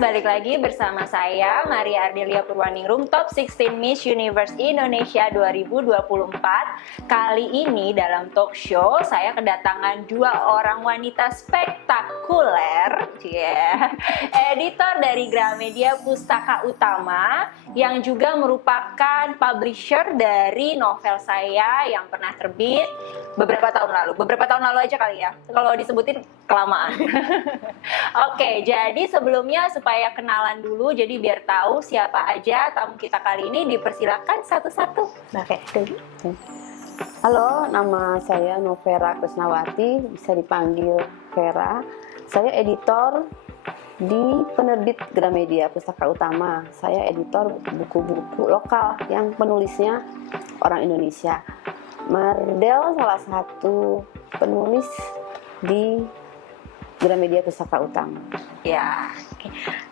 balik lagi bersama saya Maria Ardelia Purwaningrum, Top 16 Miss Universe Indonesia 2024. Kali ini dalam talk show saya kedatangan dua orang wanita spektakuler, editor dari Gramedia Pustaka Utama, yang juga merupakan publisher dari novel saya yang pernah terbit beberapa tahun lalu aja kali ya, kalau disebutin kelamaan. Oke, jadi sebelumnya supaya kenalan dulu, jadi biar tahu siapa aja tamu kita kali ini, dipersilakan satu-satu. Oke. Halo, nama saya Novera Krisnawati, bisa dipanggil Vera. Saya editor di penerbit Gramedia Pustaka Utama. Saya editor buku-buku lokal yang penulisnya orang Indonesia. Mardel salah satu penulis di Gramedia Pustaka Utama. Ya. Oke.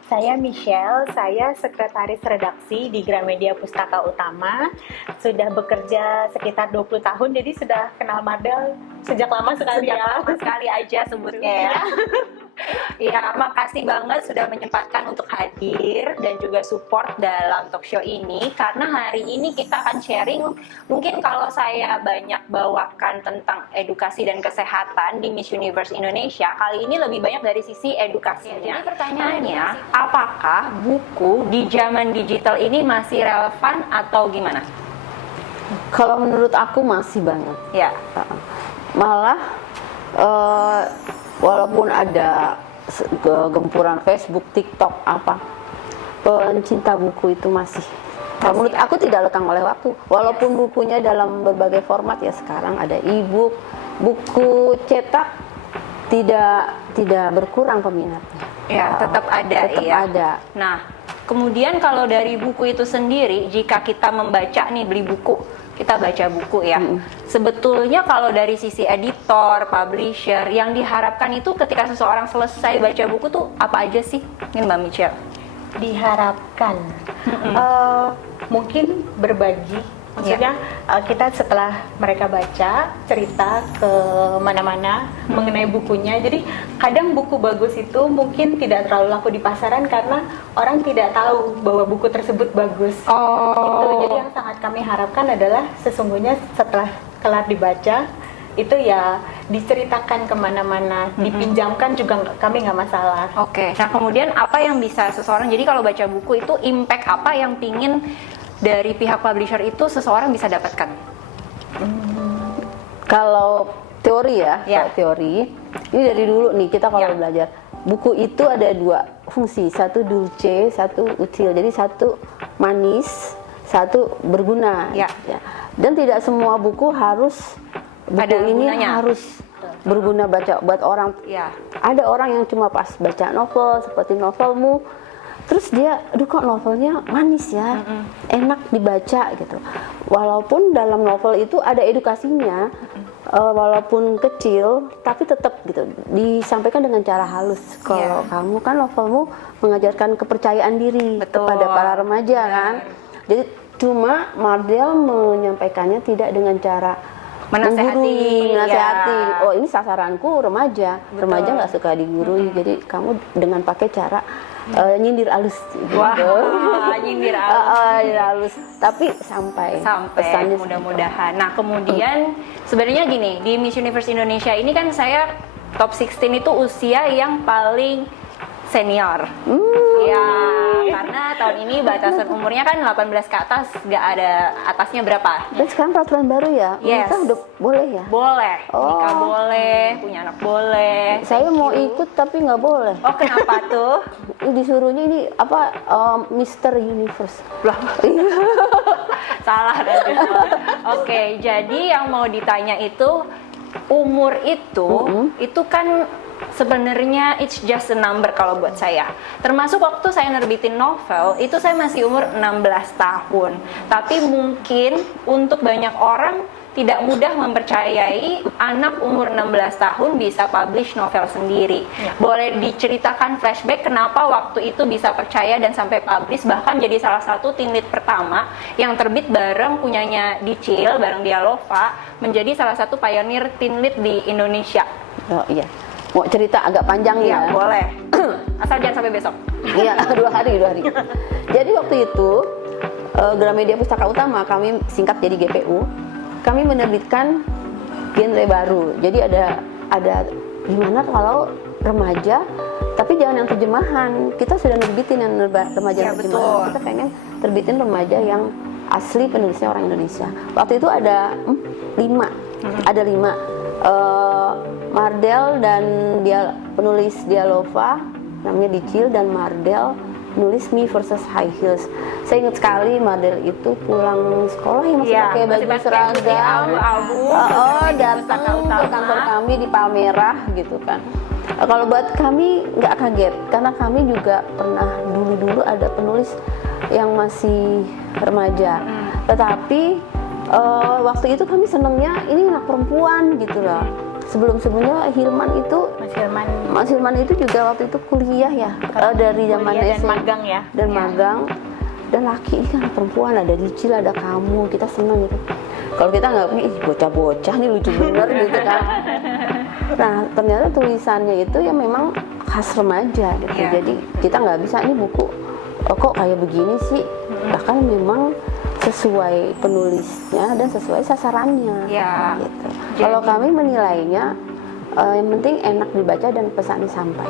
Saya Michelle, saya sekretaris redaksi di Gramedia Pustaka Utama. Sudah bekerja sekitar 20 tahun, jadi sudah kenal Mardel sejak lama sekali ya. Lama sekali aja sebutnya ya. Ya, makasih banget sudah menyempatkan untuk hadir dan juga support dalam talk show ini, karena hari ini kita akan sharing, mungkin kalau saya banyak bawakan tentang edukasi dan kesehatan di Miss Universe Indonesia, kali ini lebih banyak dari sisi edukasinya. Jadi pertanyaannya, apakah buku di zaman digital ini masih relevan atau gimana? Kalau menurut aku masih banget. Ya. Malah walaupun ada gempuran Facebook, TikTok, pencinta buku itu masih. Kalau menurut aku tidak lekang oleh waktu. Walaupun bukunya dalam berbagai format ya, sekarang ada e-book, buku cetak tidak berkurang peminatnya. Ya, tetap ada. Tetap ya. ada. Nah, kemudian kalau dari buku itu sendiri, jika kita membaca nih, beli buku, kita baca buku ya. Sebetulnya kalau dari sisi editor, publisher, yang diharapkan itu ketika seseorang selesai baca buku tuh apa aja sih? Ini Mbak Michelle. Diharapkan mungkin berbagi. Maksudnya kita setelah mereka baca cerita ke mana-mana mengenai bukunya. Jadi kadang buku bagus itu mungkin tidak terlalu laku di pasaran karena orang tidak tahu bahwa buku tersebut bagus. Itu jadi yang sangat kami harapkan adalah sesungguhnya setelah kelar dibaca itu ya diceritakan kemana-mana, dipinjamkan juga kami nggak masalah. Oke. Nah, kemudian apa yang bisa seseorang, jadi kalau baca buku itu impact apa yang pingin dari pihak publisher itu seseorang bisa dapatkan? Kalau teori ya, Ya. teori ini dari dulu nih kita kalau Ya. belajar buku itu ada dua fungsi, satu dulce, satu util. Jadi satu manis, satu berguna. Ya. Dan tidak semua buku harus buku Ada ini gunanya. harus berguna buat orang. Ya. Ada orang yang cuma pas baca novel seperti novelmu, terus dia, aduh kok novelnya manis ya, enak dibaca gitu. Walaupun dalam novel itu ada edukasinya, walaupun kecil, tapi tetap gitu disampaikan dengan cara halus. Kalau kamu kan novelmu mengajarkan kepercayaan diri kepada para remaja kan. Jadi cuma Mardel menyampaikannya tidak dengan cara menasehati. Oh ini sasaranku remaja. Remaja nggak suka digurui. Jadi kamu dengan pakai cara nyindir halus gitu. Nyindir halus. Tapi sampai pesannya mudah-mudahan. Nah, kemudian sebenarnya gini, di Miss Universe Indonesia ini kan saya top 16 itu usia yang paling senior. Ya, karena tahun ini batasan umurnya kan 18 ke atas, nggak ada atasnya berapa. Dan sekarang peraturan baru ya, Yes. nikah udah boleh ya? Boleh, nikah boleh, punya anak boleh. Saya mau ikut tapi nggak boleh. Oh, kenapa tuh? Disuruhnya ini Mister Universe. Loh. Salah berarti. Oke, jadi yang mau ditanya itu umur itu kan sebenarnya it's just a number kalau buat saya. Termasuk waktu saya nerbitin novel, itu saya masih umur 16 tahun. Tapi mungkin untuk banyak orang tidak mudah mempercayai anak umur 16 tahun bisa publish novel sendiri. Boleh diceritakan flashback kenapa waktu itu bisa percaya dan sampai publish, bahkan jadi salah satu teen lead pertama yang terbit bareng punyanya Dicil, bareng Dialova, menjadi salah satu pionir teen lead di Indonesia. Oh iya. Mau cerita agak panjang ya? ya? Boleh. Asal jangan sampai besok. Iya, 2 hari. Jadi waktu itu Gramedia Pustaka Utama, kami singkat jadi GPU, kami menerbitkan genre baru. Jadi ada gimana kalau remaja, tapi jangan yang terjemahan. Kita sudah nerbitin yang remaja Ya, terjemahan. betul. Kita pengen terbitin remaja yang asli penulisnya orang Indonesia. Waktu itu ada 5. Ada 5. Mardel dan dia penulis Dialova namanya Dicil, dan Mardel nulis Me versus High Heels. Saya ingat sekali Mardel itu pulang sekolah ya masih Iya, pakai masih baju pakai seragam, putih abu-abu, datang ke kantor kami di Palmerah gitu kan. Kalau buat kami nggak kaget karena kami juga pernah dulu ada penulis yang masih remaja, tetapi waktu itu kami senengnya ini anak perempuan gitu loh. Sebelumnya Hilman itu Mas Hilman itu juga waktu itu kuliah ya, dari zaman Kuliah dan SMA. magang ya. Dan magang, dan laki ini kan anak perempuan, ada Dicil, ada kamu, kita seneng gitu. Kalau kita nggak punya, bocah-bocah nih lucu bener gitu kan. Nah ternyata tulisannya itu ya memang khas remaja gitu. Iya. Jadi kita nggak bisa ini buku kok kayak begini sih. Bahkan memang sesuai penulisnya dan sesuai sasarannya. Ya. Gitu. Kalau kami menilainya yang penting enak dibaca dan pesannya sampai.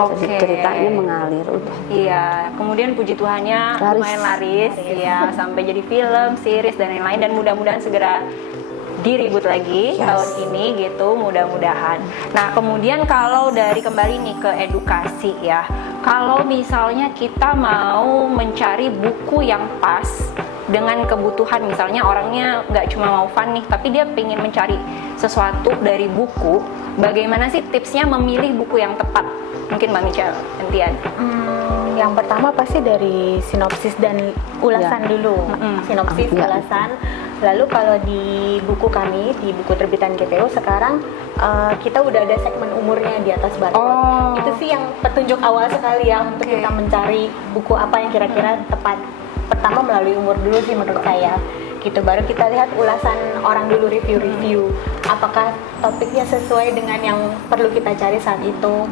Oke. Ceritanya mengalir udah. Iya, kemudian puji Tuhannya Laris. lumayan laris, ya sampai jadi film, series dan lain-lain, dan mudah-mudahan segera diribut lagi Yes. tahun ini gitu, mudah-mudahan. Nah kemudian kalau dari kembali nih ke edukasi ya, kalau misalnya kita mau mencari buku yang pas dengan kebutuhan, misalnya orangnya nggak cuma mau fun nih, tapi dia pengen mencari sesuatu dari buku, bagaimana sih tipsnya memilih buku yang tepat? Mungkin Mbak Michelle, gantian. Yang pertama pasti dari sinopsis dan ulasan dulu. Sinopsis, Ya. ulasan. Lalu kalau di buku kami, di buku terbitan GPU sekarang kita udah ada segmen umurnya di atas barcode. Oh. Itu sih yang petunjuk awal sekali ya untuk Oke. kita mencari buku apa yang kira-kira tepat. Pertama melalui umur dulu sih menurut saya. Gitu, baru kita lihat ulasan orang dulu, review-review. Apakah topiknya sesuai dengan yang perlu kita cari saat itu.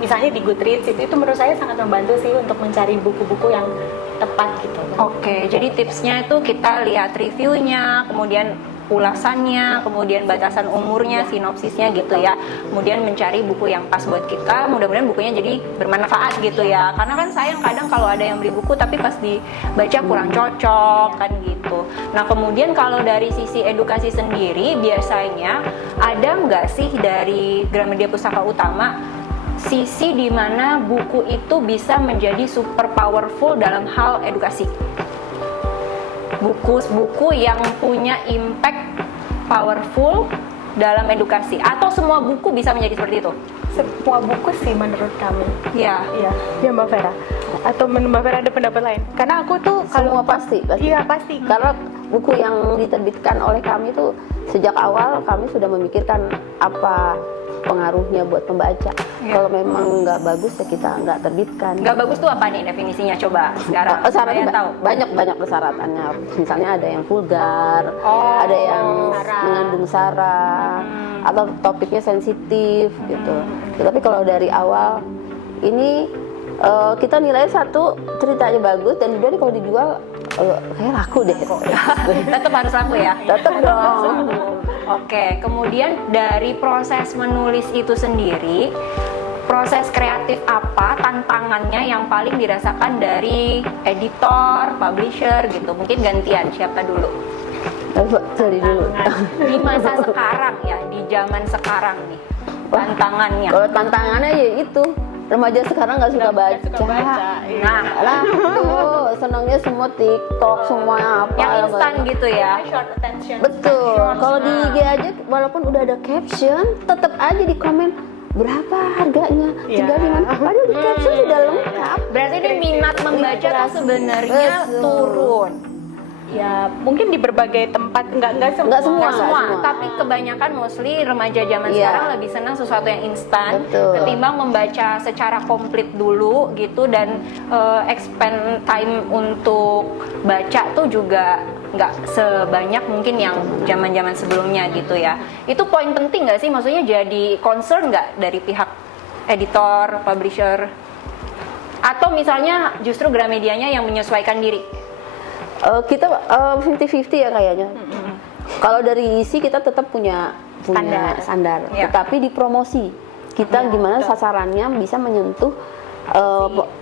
Misalnya di Goodreads itu menurut saya sangat membantu sih untuk mencari buku-buku yang tepat gitu. Oke, jadi tipsnya itu kita lihat reviewnya, kemudian ulasannya, kemudian batasan umurnya, sinopsisnya gitu ya. Kemudian mencari buku yang pas buat kita, mudah-mudahan bukunya jadi bermanfaat gitu ya. Karena kan sayang kadang kalau ada yang beli buku tapi pas dibaca kurang cocok kan gitu. Nah kemudian kalau dari sisi edukasi sendiri, biasanya ada nggak sih dari Gramedia Pustaka Utama sisi di mana buku itu bisa menjadi super powerful dalam hal edukasi? Buku-buku yang punya impact powerful dalam edukasi, atau semua buku bisa menjadi seperti itu? Semua buku sih menurut kami. Ya. Iya, ya Mbak Vera. Atau Mbak Vera ada pendapat lain? Karena aku tuh Semua pasti. Iya pasti. Karena buku yang diterbitkan oleh kami itu sejak awal kami sudah memikirkan apa pengaruhnya buat pembaca. Ya. Kalau memang nggak bagus ya kita nggak terbitkan. Nggak bagus tuh apa nih definisinya? Coba sekarang Syaratnya supaya tahu. banyak persyaratannya. Misalnya ada yang vulgar, Oh, ada yang sara. mengandung sara, atau topiknya sensitif gitu. Tetapi kalau dari awal ini kita nilai satu, ceritanya bagus, dan kemudian kalau dijual kayak laku deh. Tetap harus laku ya. Tetap dong. Oke, kemudian dari proses menulis itu sendiri, proses kreatif apa tantangannya yang paling dirasakan dari editor, publisher gitu? Mungkin gantian, siapa dulu? Sorry dulu. Di masa sekarang ya, di zaman sekarang nih, tantangannya. Kalau tantangannya ya itu, remaja sekarang nggak suka baca. Suka baca. Iya. Nah, Lah, tuh senangnya semua TikTok, semua apa. yang instan gitu ya. Short attention. Betul. Kalau di IG aja, walaupun udah ada caption, tetap aja di komen berapa harganya, Iya. tinggal di mana. Padahal di caption sudah lengkap. Berarti ini minat membaca tuh sebenarnya Betul. turun. Ya mungkin di berbagai tempat, nggak semua. Nggak semua. Nggak semua, semua. tapi kebanyakan mostly remaja zaman Iya. sekarang lebih senang sesuatu yang instan Betul. ketimbang membaca secara komplit dulu gitu, dan expand time untuk baca tuh juga nggak sebanyak mungkin yang zaman-zaman sebelumnya gitu ya. Itu poin penting nggak sih? Maksudnya jadi concern nggak dari pihak editor, publisher, atau misalnya justru Gramedianya yang menyesuaikan diri? Kita 50-50 ya kayaknya. Kalau dari isi kita tetap punya standar. Iya. Tetapi di promosi kita gimana sasarannya bisa menyentuh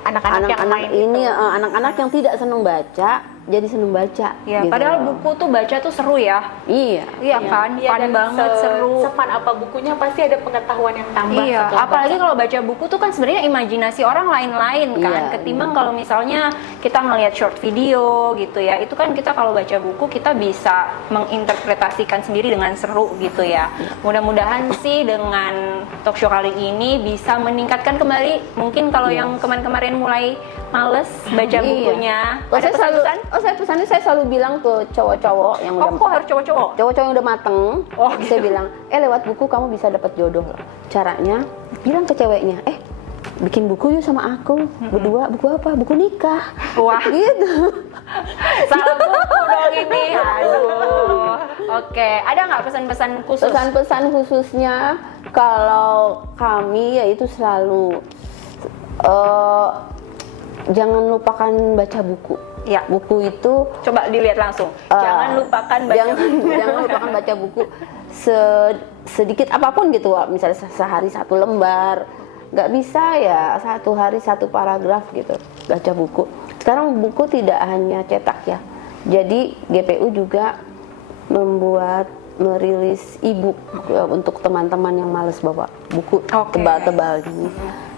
anak-anak yang anak-anak main ini, itu. anak-anak yang tidak senang baca jadi senang baca. Ya, gitu. padahal buku tuh baca tuh seru ya. Iya. Iya kan, Iya, fun dan banget, seru. Sefun apa bukunya pasti ada pengetahuan yang tambah. Iya, setelah apalagi baca. kalau baca buku tuh kan sebenarnya imajinasi orang lain-lain kan. Iya, Ketimbang kalau misalnya kita ngelihat short video gitu ya, itu kan kita kalau baca buku kita bisa menginterpretasikan sendiri dengan seru gitu ya. Mudah-mudahan sih dengan talk show kali ini bisa meningkatkan kembali. Mungkin kalau yang kemarin-kemarin mulai males baca bukunya, Oh, ada pesan-pesan? saya pesannya saya selalu bilang ke cowok-cowok yang Oh, kok harus cowok-cowok? cowok-cowok yang udah mateng, Oh, saya bilang, lewat buku kamu bisa dapat jodoh loh. Caranya, bilang ke ceweknya, bikin buku yuk sama aku, berdua, buku apa? Buku nikah. Wah. Gitu. Salah buku dong ini. Aduh. Oke, ada nggak pesan-pesan khusus? Pesan-pesan khususnya, kalau kami yaitu selalu, jangan lupakan baca buku. Ya. Buku itu Coba dilihat langsung. Jangan lupakan baca buku. jangan lupakan baca buku sedikit apapun gitu, misalnya sehari satu lembar, nggak bisa ya satu hari satu paragraf gitu baca buku. Sekarang buku tidak hanya cetak ya, jadi GPU juga merilis e-book untuk teman-teman yang males bawa buku Oke. tebal-tebal gini.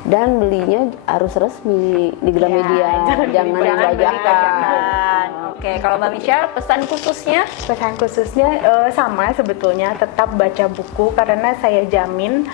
Dan belinya harus resmi di Gramedia, jangan yang bajakan. Oke, kalau Mbak Michelle pesan khususnya? Pesan khususnya sama sebetulnya, tetap baca buku karena saya jamin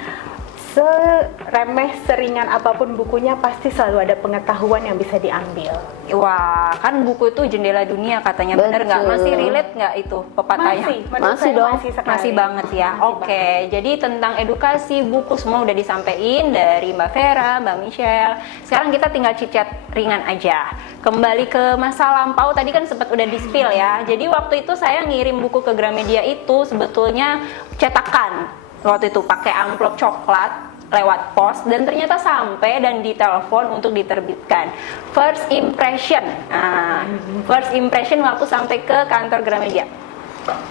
seremeh seringan apapun bukunya pasti selalu ada pengetahuan yang bisa diambil. Wah, kan buku itu jendela dunia katanya, bener nggak? Betul. Masih relate nggak itu pepatahnya? Menurut Masih saya dong. masih sekali. Masih banget ya. Masih Oke, jadi tentang edukasi buku semua udah disampaikan dari Mbak Vera, Mbak Michelle. Sekarang kita tinggal chit-chat ringan aja. Kembali ke masa lampau, tadi kan sempat udah di-spill ya. Jadi waktu itu saya ngirim buku ke Gramedia itu sebetulnya cetakan. Waktu itu pakai amplop coklat lewat pos dan ternyata sampai dan ditelepon untuk diterbitkan. First impression. Nah, first impression waktu sampai ke kantor Gramedia.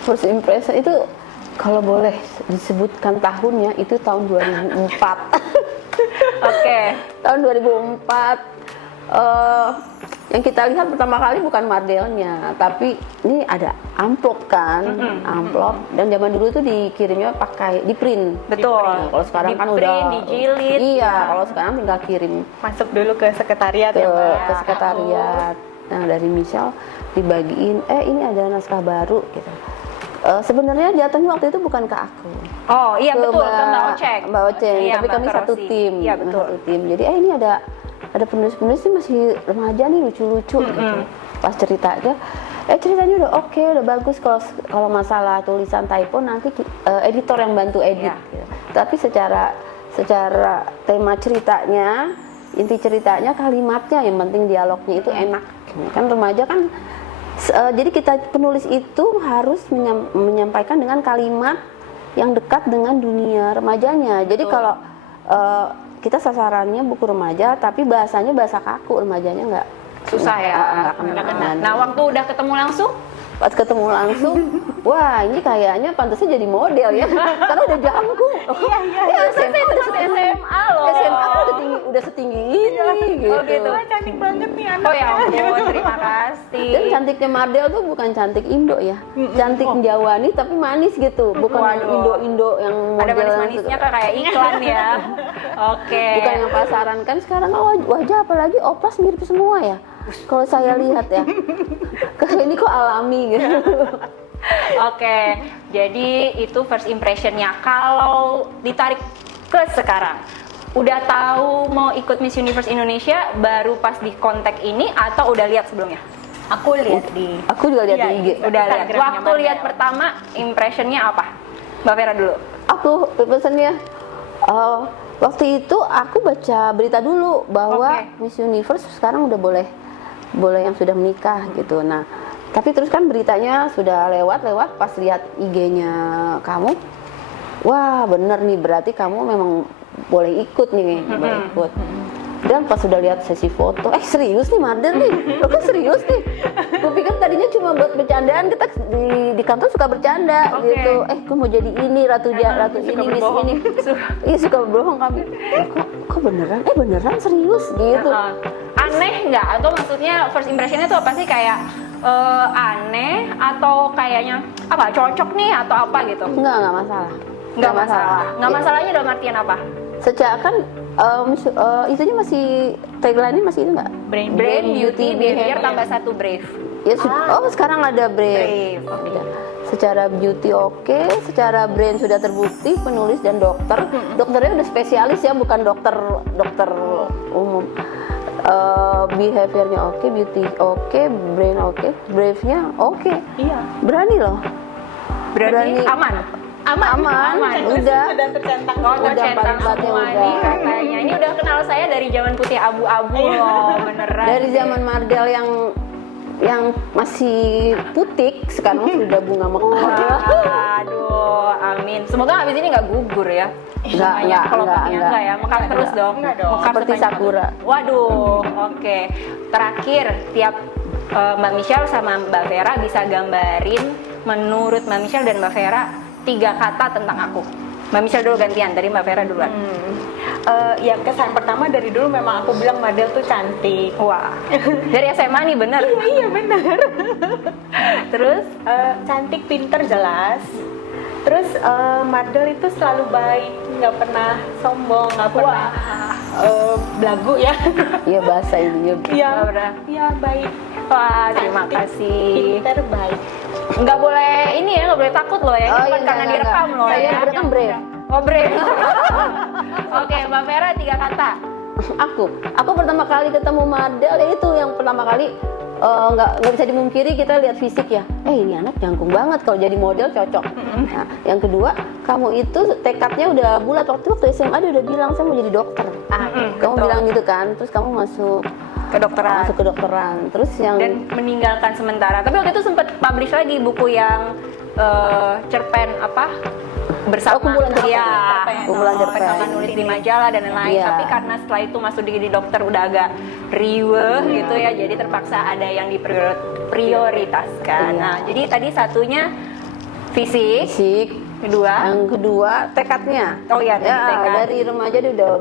First impression itu kalau boleh disebutkan tahunnya itu tahun 2004. Oke. Tahun 2004 yang kita lihat pertama kali bukan modelnya, tapi ini ada amplop kan, amplop. Dan zaman dulu tuh dikirimnya pakai di print. Betul. Nah, kalau sekarang kan Di-print, udah dijilid. Iya, kalau sekarang tinggal kirim Masuk dulu ke sekretariat ke, ya, Mbak. ke sekretariat. Nah, dari Michelle dibagiin, ini ada naskah baru gitu. Sebenarnya jatuhnya waktu itu bukan ke aku. Oh iya betul, ke Mbak Ocek. Mbak Ocek, Iya, tapi Mbak kami satu Rosi. tim. Iya betul. Satu tim. Jadi ini ada penulis-penulis sih masih remaja nih, lucu-lucu gitu. Pas cerita aja, ceritanya udah oke, udah bagus. Kalau masalah tulisan typo nanti editor yang bantu edit. Iya. Gitu. Tapi secara tema ceritanya, inti ceritanya, kalimatnya, yang penting dialognya itu enak. Kan remaja kan, jadi kita penulis itu harus menyampaikan dengan kalimat yang dekat dengan dunia remajanya. Jadi kalau kita sasarannya buku remaja, tapi bahasanya bahasa kaku, remajanya nggak Susah ya. nggak kena. Nah, waktu udah ketemu langsung, Pas ketemu langsung, wah ini kayaknya pantasnya jadi model ya, karena udah jago. iya, saya itu masih SMA loh. SMA udah setinggi ini gitu. Oh gitu. Wah, cantik banget nih Oh ya anaknya. ampun, terima kasih. Dan cantiknya Mardel tuh bukan cantik Indo ya, cantik Jawani tapi manis gitu, bukan yang Waduh. Indo-Indo yang Ada model manis-manisnya kan kayak iklan ya. Oke. bukan yang pasaran. Kan sekarang wajah apalagi oplas mirip semua ya. Kalau saya lihat ya, kalau ini kok alami gitu. Oke, jadi itu first impressionnya. Kalau ditarik ke sekarang, udah tahu mau ikut Miss Universe Indonesia baru pas di kontak ini atau udah lihat sebelumnya? Aku lihat di Aku juga lihat Iya, di IG. Udah lihat. Instagramnya Waktu Mardel. lihat pertama impressionnya apa? Mbak Vera dulu. Aku pesannya waktu itu aku baca berita dulu bahwa Oke. Miss Universe sekarang udah boleh yang sudah menikah gitu. Nah, tapi terus kan beritanya sudah lewat pas lihat IG-nya kamu, wah bener nih, berarti kamu memang boleh ikut nih, boleh ikut. Dan pas sudah lihat sesi foto, serius nih Mardel nih, lo kan serius nih. Gue pikir tadinya cuma buat bercandaan, kita di kantor suka bercanda gitu. Gue mau jadi ini, ratu ini, miss ini. Iya suka berbohong kami. Kok beneran? Beneran serius gitu. Aneh nggak? Atau maksudnya first impressionnya tuh apa sih, kayak aneh atau kayaknya apa cocok nih atau apa gitu? Nggak masalah. Nggak masalah. Nggak masalahnya dalam artian apa? Secara kan itunya masih tagline-nya masih itu nggak? Brain, beauty, behavior tambah 1 brave. Ya sekarang ada brave. Okay. Secara beauty oke, secara brain sudah terbukti, penulis dan dokter. Dokternya udah spesialis ya, bukan dokter umum. Behaviornya oke, beauty oke, brain oke, brave-nya oke. Iya. Berani loh. Berarti aman. Udah tercentang. Tercentang semua nih katanya. Ini udah kenal saya dari zaman putih abu-abu loh, beneran. Dari zaman Mardel yang masih putik, sekarang sudah bunga mekar. Aduh, amin. Semoga habis ini nggak gugur ya. Enggak ya, mekar terus dong. Mekar Seperti sakura. Waduh, oke. Terakhir, tiap Mbak Michelle sama Mbak Vera bisa gambarin menurut Mbak Michelle dan Mbak Vera 3 kata tentang aku. Mbak Michelle dulu gantian, dari Mbak Vera duluan. Yang kesan pertama dari dulu memang aku bilang Mardel tuh cantik. Wah, dari SMA nih bener. Iya benar. Terus cantik, pinter, jelas. Terus Mardel itu selalu baik, nggak pernah sombong, nggak pernah belagu ya. Iya bahasa ini juga. Iya baik. wah, terima kasih. Pinter, baik. Nggak boleh ini ya, nggak boleh takut loh ya. Ini bukan karena direkam loh Saya ya. direkam brave. Oh brave. Oke, Mbak Vera 3 kata. Aku pertama kali ketemu Mardel itu yang pertama kali nggak bisa dimungkiri, kita lihat fisik ya. Ini anak jangkung banget, kalau jadi model cocok. Nah, yang kedua, kamu itu tekadnya udah bulat. Waktu SMA dia udah bilang saya mau jadi dokter. Kamu betul. bilang gitu kan, terus kamu masuk kedokteran. Terus yang Dan meninggalkan sementara. Tapi waktu itu sempat publish lagi buku yang cerpen apa? Bersama kumpulan cerpen. ya, Kumpulan cerpen. sama nulis di majalah dan lain-lain. Iya. Tapi karena setelah itu masuk di dokter udah agak riweh gitu ya, jadi terpaksa ada yang diprioritaskan. Iya. Nah, jadi tadi satunya fisik, fisik. kedua Yang tekadnya. Oh iya, tadi tekad. Dari remaja dia udah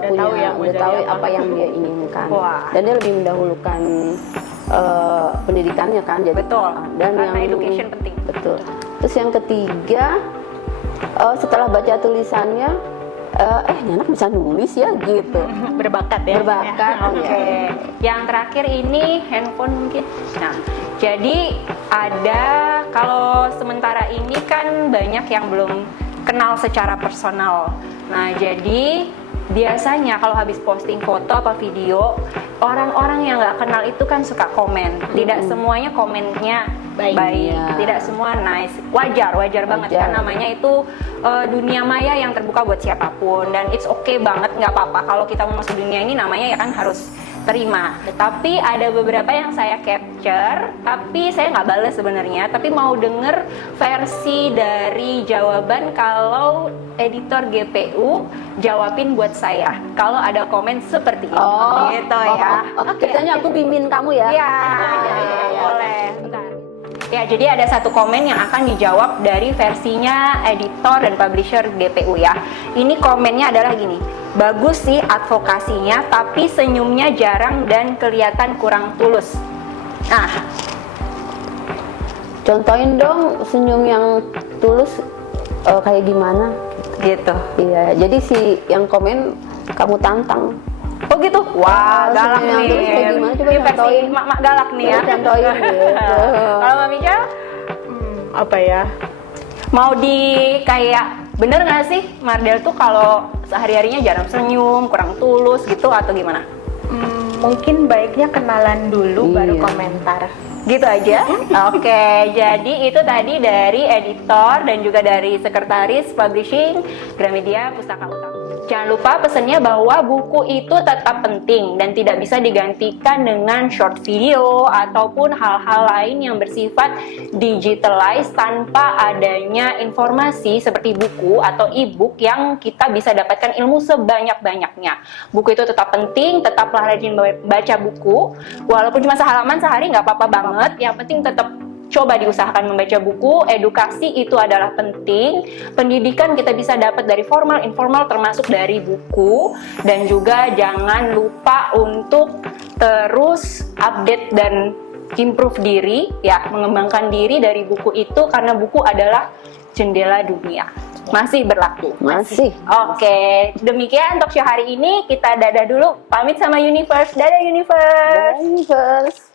punya, tahu ya, udah tahu apa yang dia inginkan. Wah. Dan dia lebih mendahulukan pendidikannya kan. Jadi, Betul. Dan Karena yang education penting. Betul. Terus yang ketiga, setelah baca tulisannya, ini anak bisa nulis ya gitu. Berbakat ya. Berbakat. Oke. Ya. Yang terakhir ini handphone mungkin. Nah, jadi ada, kalau sementara ini kan banyak yang belum kenal secara personal. Nah, jadi biasanya kalau habis posting foto apa video, orang-orang yang nggak kenal itu kan suka komen. Tidak semuanya komennya baik, Iya. tidak semua nice. Wajar banget kan, namanya itu dunia maya yang terbuka buat siapapun, dan it's okay banget, nggak apa-apa kalau kita mau masuk dunia ini, namanya ya kan harus terima. Tapi ada beberapa yang saya capture, tapi saya nggak balas sebenarnya, tapi mau denger versi dari jawaban kalau editor GPU jawabin buat saya kalau ada komen seperti ini. Gitu ya. Ceritanya aku bimbing kamu ya. Iya, boleh. Bentar. Ya, jadi ada satu komen yang akan dijawab dari versinya editor dan publisher GPU ya. Ini komennya adalah gini. Bagus sih advokasinya, tapi senyumnya jarang dan kelihatan kurang tulus. Nah, Contohin dong senyum yang tulus kayak gimana? gitu. Iya, jadi si yang komen kamu tantang. Oh gitu? Wah, galak senyum yang nih. tulus kayak gimana? Coba Ini versi contohin. mak-mak galak nih ya. Coba contohin gitu. Kalau Mbak Michelle, Apa ya? mau di kayak bener nggak sih Mardel tuh kalau sehari-harinya jarang senyum, kurang tulus gitu atau gimana? Mungkin baiknya kenalan dulu baru Iya. komentar. Gitu aja? Oke, jadi itu tadi dari editor dan juga dari sekretaris publishing Gramedia Pustaka Utama. Jangan lupa pesannya bahwa buku itu tetap penting dan tidak bisa digantikan dengan short video ataupun hal-hal lain yang bersifat digitalized tanpa adanya informasi seperti buku atau e-book yang kita bisa dapatkan ilmu sebanyak-banyaknya. Buku itu tetap penting, tetaplah rajin baca buku. Walaupun cuma sehalaman sehari nggak apa-apa banget, yang penting tetap coba diusahakan membaca buku. Edukasi itu adalah penting. Pendidikan kita bisa dapat dari formal, informal, termasuk dari buku. Dan juga jangan lupa untuk terus update dan improve diri, ya, mengembangkan diri dari buku itu, karena buku adalah jendela dunia. Masih berlaku. Masih. Oke, demikian talk show hari ini. Kita dadah dulu. Pamit sama Universe. Dadah Universe. Universe.